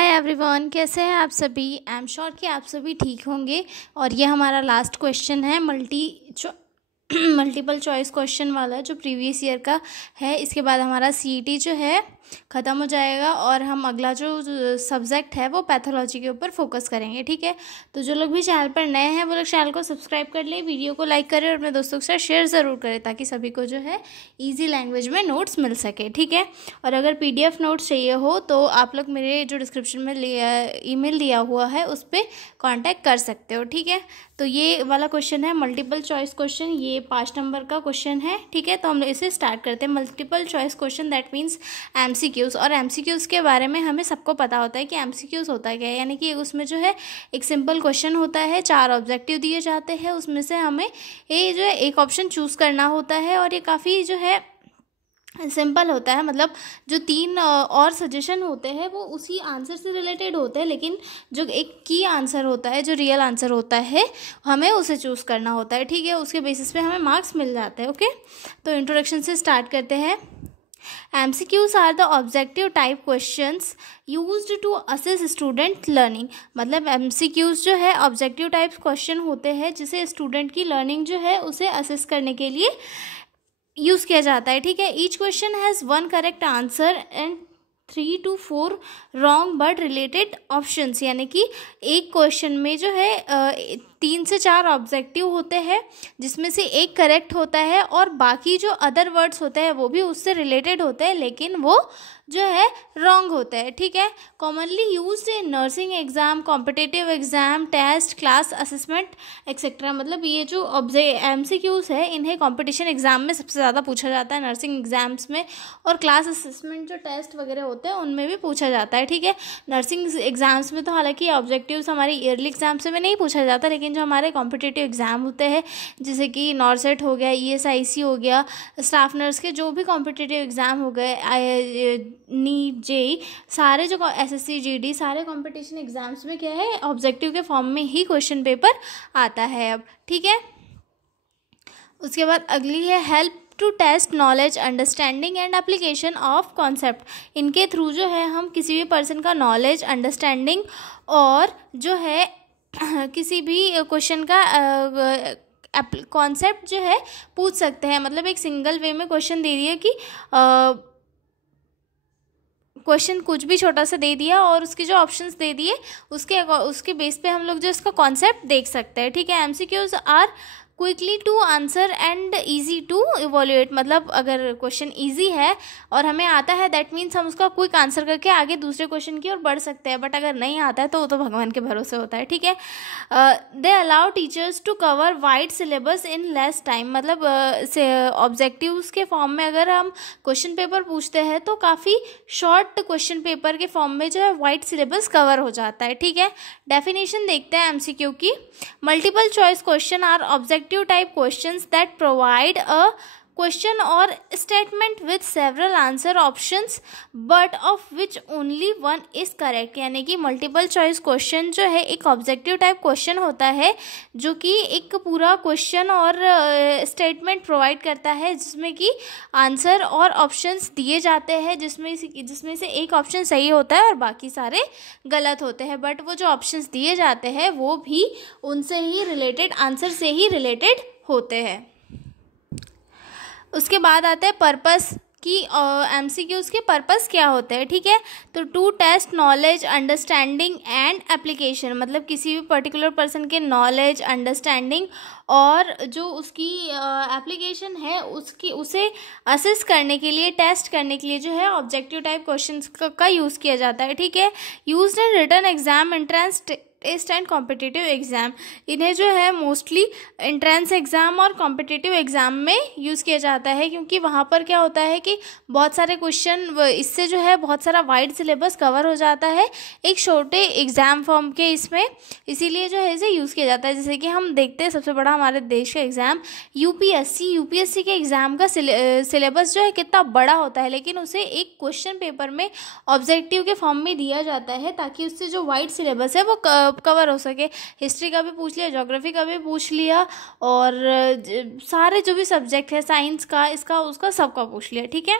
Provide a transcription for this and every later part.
Hi everyone, कैसे हैं आप सभी। आई एम श्योर कि आप सभी ठीक होंगे। और ये हमारा लास्ट क्वेश्चन है मल्टीपल चॉइस क्वेश्चन वाला, जो प्रीवियस ईयर का है। इसके बाद हमारा सीईटी जो है ख़त्म हो जाएगा और हम अगला जो सब्जेक्ट है वो पैथोलॉजी के ऊपर फोकस करेंगे। ठीक है, तो जो लोग भी चैनल पर नए हैं वो लोग चैनल को सब्सक्राइब कर लें, वीडियो को लाइक करें और अपने दोस्तों के साथ शेयर ज़रूर करें, ताकि सभी को जो है ईजी लैंग्वेज में नोट्स मिल सके। ठीक है, और अगर पीडीएफ नोट्स चाहिए हो तो आप लोग मेरे जो डिस्क्रिप्शन में ईमेल दिया हुआ है उस पर कॉन्टैक्ट कर सकते हो। ठीक है, तो ये वाला क्वेश्चन है मल्टीपल चॉइस क्वेश्चन, ये 5 नंबर का क्वेश्चन है। ठीक है, तो हम इसे स्टार्ट करते हैं। Multiple choice question that means MCQs. और एमसीक्यूज़ के बारे में हमें सबको पता होता है कि एमसीक्यूज़ होता क्या है, यानी कि उसमें जो है एक सिंपल क्वेश्चन होता है, 4 ऑब्जेक्टिव दिए जाते हैं, उसमें से हमें ये जो है एक ऑप्शन चूज़ करना होता है। और ये काफ़ी जो है सिंपल होता है, मतलब जो 3 और सजेशन होते हैं वो उसी आंसर से रिलेटेड होते हैं, लेकिन जो एक की आंसर होता है, जो रियल आंसर होता है, हमें उसे चूज़ करना होता है। ठीक है, उसके बेसिस पे हमें मार्क्स मिल जाते हैं। ओके, तो इंट्रोडक्शन से स्टार्ट करते हैं। MCQs are the objective type questions used to assess student learning. मतलब MCQs जो है ऑब्जेक्टिव टाइप क्वेश्चन होते हैं जिसे स्टूडेंट की लर्निंग जो है उसे असेस करने के लिए यूज़ किया जाता है। ठीक है, each question has 1 correct answer and 3 to 4 wrong but related options. यानी कि एक क्वेश्चन में जो है 3 से 4 ऑब्जेक्टिव होते हैं, जिसमें से एक करेक्ट होता है और बाकी जो अदर वर्ड्स होते हैं वो भी उससे रिलेटेड होते हैं, लेकिन वो जो है रॉन्ग होता है। ठीक है, commonly used in nursing exam, competitive exam, test, class assessment etcetera. मतलब ये जो MCQs है इन्हें कंपटीशन एग्जाम में सबसे ज़्यादा पूछा जाता है, नर्सिंग एग्जाम्स में, और क्लास असेसमेंट जो टेस्ट वगैरह होते हैं उनमें भी पूछा जाता है। ठीक है, नर्सिंग एग्जाम्स में तो हालांकि ऑब्जेक्टिव्स हमारे ईयरली एग्जाम्स में नहीं पूछा जाता, लेकिन जो हमारे कॉम्पिटिटिव एग्जाम होते हैं जैसे कि नॉर्सेट हो गया, ESIC हो गया, स्टाफ नर्स के जो भी कॉम्पिटिटिव एग्जाम हो गए, नीट, जेई, सारे जो SSC GD सारे कंपटीशन एग्जाम्स में क्या है ऑब्जेक्टिव के फॉर्म में ही क्वेश्चन पेपर आता है अब। ठीक है, उसके बाद अगली है help to test knowledge, understanding and application of concept. इनके थ्रू जो है हम किसी भी पर्सन का नॉलेज, अंडरस्टैंडिंग और जो है किसी भी क्वेश्चन का कॉन्सेप्ट जो है पूछ सकते हैं। मतलब एक सिंगल वे में क्वेश्चन दे दिया कि क्वेश्चन कुछ भी छोटा सा दे दिया और उसके जो ऑप्शंस दे दिए उसके बेस पे हम लोग जो इसका कॉन्सेप्ट देख सकते हैं। ठीक है, MCQs are quickly to answer and easy to evaluate. मतलब अगर क्वेश्चन ईजी है और हमें आता है, दैट मीन्स हम उसका क्विक आंसर करके आगे दूसरे क्वेश्चन की ओर बढ़ सकते हैं। बट अगर नहीं आता है तो वो तो भगवान के भरोसे होता है। ठीक है, they allow teachers to cover wide syllabus in less time. मतलब ऑब्जेक्टिव्स के फॉर्म में अगर हम क्वेश्चन पेपर पूछते हैं तो काफ़ी शॉर्ट क्वेश्चन पेपर के फॉर्म में जो है वाइड सिलेबस कवर हो जाता है। ठीक है, डेफिनेशन देखते हैं MCQ की। Multiple choice question are objective type questions that provide a question or statement with several answer options but of which only one is correct। यानी कि मल्टीपल चॉइस क्वेश्चन जो है एक ऑब्जेक्टिव टाइप क्वेश्चन होता है जो कि एक पूरा क्वेश्चन और स्टेटमेंट प्रोवाइड करता है, जिसमें कि आंसर और ऑप्शंस दिए जाते हैं, जिसमें से एक ऑप्शन सही होता है और बाकी सारे गलत होते हैं। बट वो जो ऑप्शंस दिए जाते हैं वो भी उनसे ही रिलेटेड, आंसर से ही रिलेटेड होते हैं। उसके बाद आता है पर्पस कि MCQs के पर्पस क्या होते हैं। ठीक है, तो to test knowledge, understanding and application. मतलब किसी भी पर्टिकुलर पर्सन के नॉलेज, अंडरस्टैंडिंग और जो उसकी एप्लीकेशन है उसे असेस करने के लिए, टेस्ट करने के लिए जो है ऑब्जेक्टिव टाइप क्वेश्चंस का यूज़ किया जाता है। ठीक है, used in written exam, entrance test and competitive exam. इन्हें जो है मोस्टली एंट्रेंस एग्ज़ाम और कॉम्पिटिटिव एग्ज़ाम में यूज़ किया जाता है, क्योंकि वहाँ पर क्या होता है कि बहुत सारे क्वेश्चन, इससे जो है बहुत सारा वाइड सिलेबस कवर हो जाता है एक छोटे एग्ज़ाम फॉर्म के इसमें, इसीलिए जो है इसे यूज़ किया जाता है। जैसे कि हम देखते हैं सबसे बड़ा हमारे देश का एग्ज़ाम यूपीएससी के एग्ज़ाम का सिलेबस जो है कितना बड़ा होता है, लेकिन उसे एक क्वेश्चन पेपर में ऑब्जेक्टिव के फॉर्म में दिया जाता है ताकि उससे जो वाइड सिलेबस है वो कवर हो सके। हिस्ट्री का भी पूछ लिया, ज्योग्राफी का भी पूछ लिया, और सारे जो भी सब्जेक्ट है, साइंस का, इसका उसका सबका पूछ लिया। ठीक है,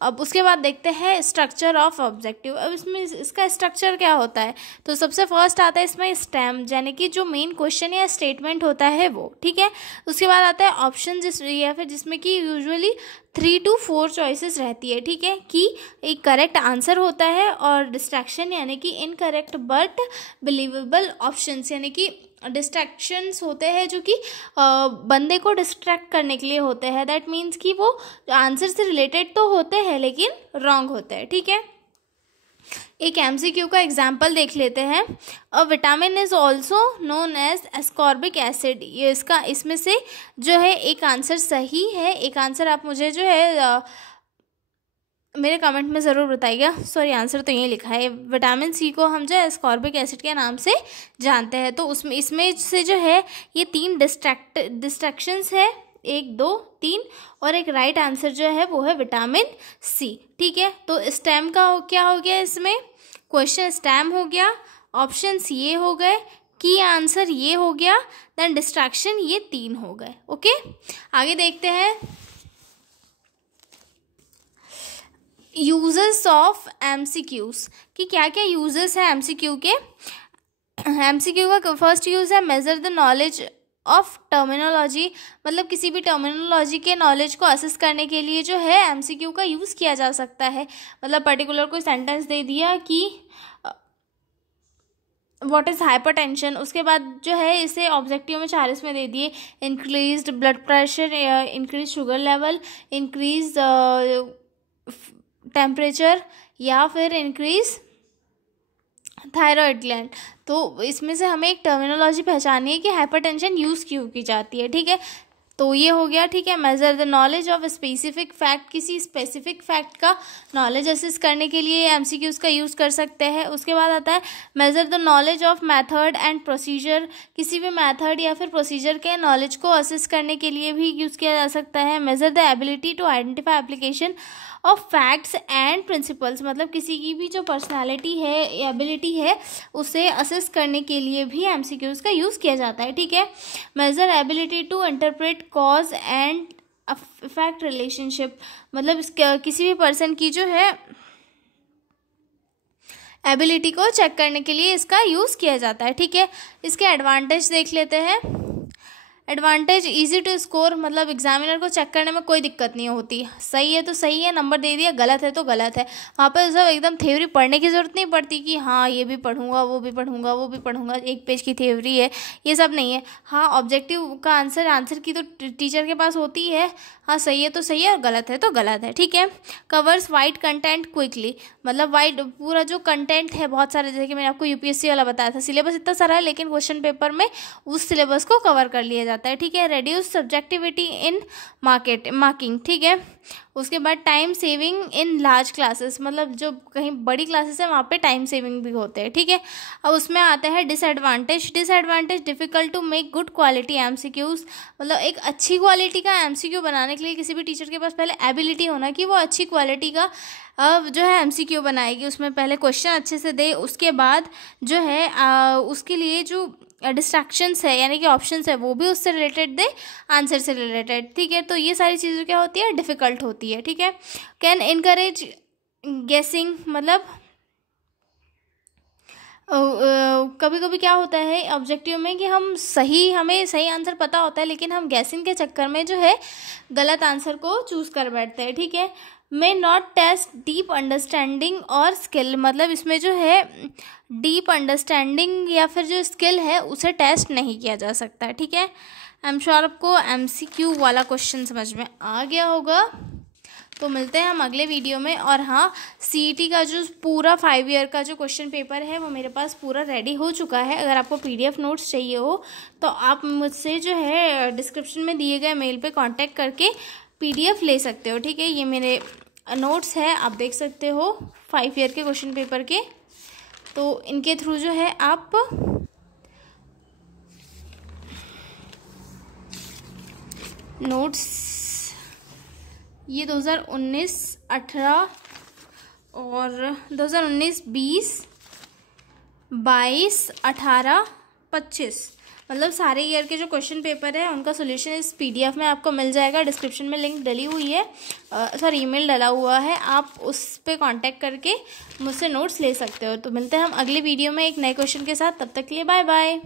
अब उसके बाद देखते हैं स्ट्रक्चर ऑफ ऑब्जेक्टिव। अब इसमें इसका स्ट्रक्चर क्या होता है, तो सबसे फर्स्ट आता है इसमें स्टेम, यानी कि जो मेन क्वेश्चन या स्टेटमेंट होता है वो, ठीक है। उसके बाद आता है ऑप्शन, या फिर जिसमें कि यूजुअली 3 to 4 चॉइसेस रहती है, ठीक है, कि एक करेक्ट आंसर होता है, और डिस्ट्रैक्शन यानी कि इनकरेक्ट बट बिलीवेबल ऑप्शंस, यानी कि डिस्ट्रैक्शंस होते हैं जो कि बंदे को डिस्ट्रैक्ट करने के लिए होते हैं। दैट मीन्स कि वो आंसर से रिलेटेड तो होते हैं लेकिन रॉन्ग होते हैं, ठीक है। एक एमसीक्यू का एग्जाम्पल देख लेते हैं। A vitamin is also known as ascorbic acid. ये इसमें से जो है एक आंसर सही है, एक आंसर आप मुझे जो है मेरे कमेंट में ज़रूर बताइएगा। सॉरी, आंसर तो ये लिखा है, विटामिन सी को हम जो है एस्कॉर्बिक एसिड के नाम से जानते हैं। तो इसमें से जो है ये 3 डिस्ट्रैक्शंस है, 1 2 3, और एक राइट आंसर जो है वो है विटामिन सी, ठीक है। तो स्टेम का क्या हो गया, इसमें क्वेश्चन स्टेम हो गया, ऑप्शंस ये हो गए, की आंसर ये हो गया, देन डिस्ट्रैक्शन ये 3 हो गए। ओके, आगे देखते हैं यूजेस ऑफ एमसीक्यूज, कि क्या क्या यूजेस है एमसीक्यू के। एमसीक्यू का फर्स्ट यूज है measure the knowledge of terminology, मतलब किसी भी टर्मिनोलॉजी के नॉलेज को असेस करने के लिए जो है एमसीक्यू का यूज़ किया जा सकता है। मतलब पर्टिकुलर कोई सेंटेंस दे दिया कि व्हाट इज़ हाइपरटेंशन, उसके बाद जो है इसे ऑब्जेक्टिव में 4 इसमें दे दिए, increase blood pressure, increase sugar level, increase temperature, या फिर इंक्रीज थायराइड ग्लैंड। तो इसमें से हमें एक टर्मिनोलॉजी पहचानी है कि हाइपरटेंशन यूज़ क्यों की जाती है, ठीक है। तो ये हो गया, ठीक है। Measure the knowledge of specific fact, किसी स्पेसिफिक फैक्ट का नॉलेज असेस करने के लिए एमसीक्यूज का यूज़ कर सकते हैं। उसके बाद आता है measure the knowledge of method and procedure, किसी भी मेथड या फिर प्रोसीजर के नॉलेज को असेस करने के लिए भी यूज़ किया जा सकता है। Measure the ability to identify application of facts and principles, मतलब किसी की भी जो पर्सनालिटी है, एबिलिटी है, उसे असेस करने के लिए भी एमसीक्यूज का यूज़ किया जाता है, ठीक है। Measure ability to interpret cause and effect relationship, मतलब किसी भी पर्सन की जो है एबिलिटी को चेक करने के लिए इसका यूज़ किया जाता है, ठीक है। इसके एडवांटेज देख लेते हैं। एडवांटेज, इजी टू स्कोर, मतलब एग्जामिनर को चेक करने में कोई दिक्कत नहीं होती, सही है तो सही है, नंबर दे दिया, गलत है तो गलत है। वहाँ पर सब एकदम थ्योरी पढ़ने की ज़रूरत नहीं पड़ती कि हाँ ये भी पढ़ूंगा, वो भी पढ़ूंगा, वो भी पढ़ूंगा, 1 पेज की थ्योरी है, ये सब नहीं है। हाँ, ऑब्जेक्टिव का आंसर की तो टीचर के पास होती है, हाँ सही है तो सही है और गलत है तो गलत है, ठीक है। कवर्स वाइड कंटेंट क्विकली, मतलब वाइड पूरा जो कंटेंट है बहुत सारे, जैसे कि मैंने आपको यूपीएससी वाला बताया था, सिलेबस इतना सारा है लेकिन क्वेश्चन पेपर में उस सिलेबस को कवर कर लिया जाता है, ठीक है। रेड्यूस सब्जेक्टिविटी इन मार्किंग, ठीक है। उसके बाद time saving in large classes, मतलब जो कहीं बड़ी क्लासेस है वहाँ पे टाइम सेविंग भी होते हैं, ठीक है। अब उसमें आते हैं disadvantage. Difficult to make good quality MCQs, मतलब एक अच्छी क्वालिटी का एमसीक्यू बनाने के लिए किसी भी टीचर के पास पहले एबिलिटी होना कि वो अच्छी क्वालिटी का जो है एमसीक्यू बनाएगी, उसमें पहले क्वेश्चन अच्छे से दे, उसके बाद जो है उसके लिए जो डिस्ट्रैक्शंस है यानी कि ऑप्शंस है वो भी उससे रिलेटेड दे, आंसर से रिलेटेड, ठीक है। तो ये सारी चीज़ें क्या होती है, डिफ़िकल्ट होती है, ठीक है। कैन इनकरेज गेसिंग, मतलब कभी कभी क्या होता है ऑब्जेक्टिव में कि हमें सही आंसर पता होता है लेकिन हम गैसिंग के चक्कर में जो है गलत आंसर को चूज़ कर बैठते हैं, ठीक है। May not test deep understanding और स्किल, मतलब इसमें जो है डीप अंडरस्टैंडिंग या फिर जो स्किल है उसे टेस्ट नहीं किया जा सकता है, ठीक है। आई एम श्योर आपको एमसीक्यू वाला क्वेश्चन समझ में आ गया होगा। तो मिलते हैं हम अगले वीडियो में। और हाँ, सीईटी का जो पूरा 5 ईयर का जो क्वेश्चन पेपर है वो मेरे पास पूरा रेडी हो चुका है। अगर आपको पीडीएफ नोट्स चाहिए हो तो आप मुझसे जो है डिस्क्रिप्शन में दिए गए मेल पे कांटेक्ट करके पीडीएफ ले सकते हो, ठीक है। ये मेरे नोट्स है, आप देख सकते हो 5 ईयर के क्वेश्चन पेपर के। तो इनके थ्रू जो है आप नोट्स, ये 2019-18 और 2019-20, 22, 18, 25 मतलब सारे ईयर के जो क्वेश्चन पेपर है उनका सोल्यूशन इस PDF में आपको मिल जाएगा। डिस्क्रिप्शन में लिंक डली हुई है, सॉरी ईमेल डला हुआ है, आप उस पर कांटेक्ट करके मुझसे नोट्स ले सकते हो। तो मिलते हैं हम अगले वीडियो में एक नए क्वेश्चन के साथ, तब तक के लिए बाय बाय।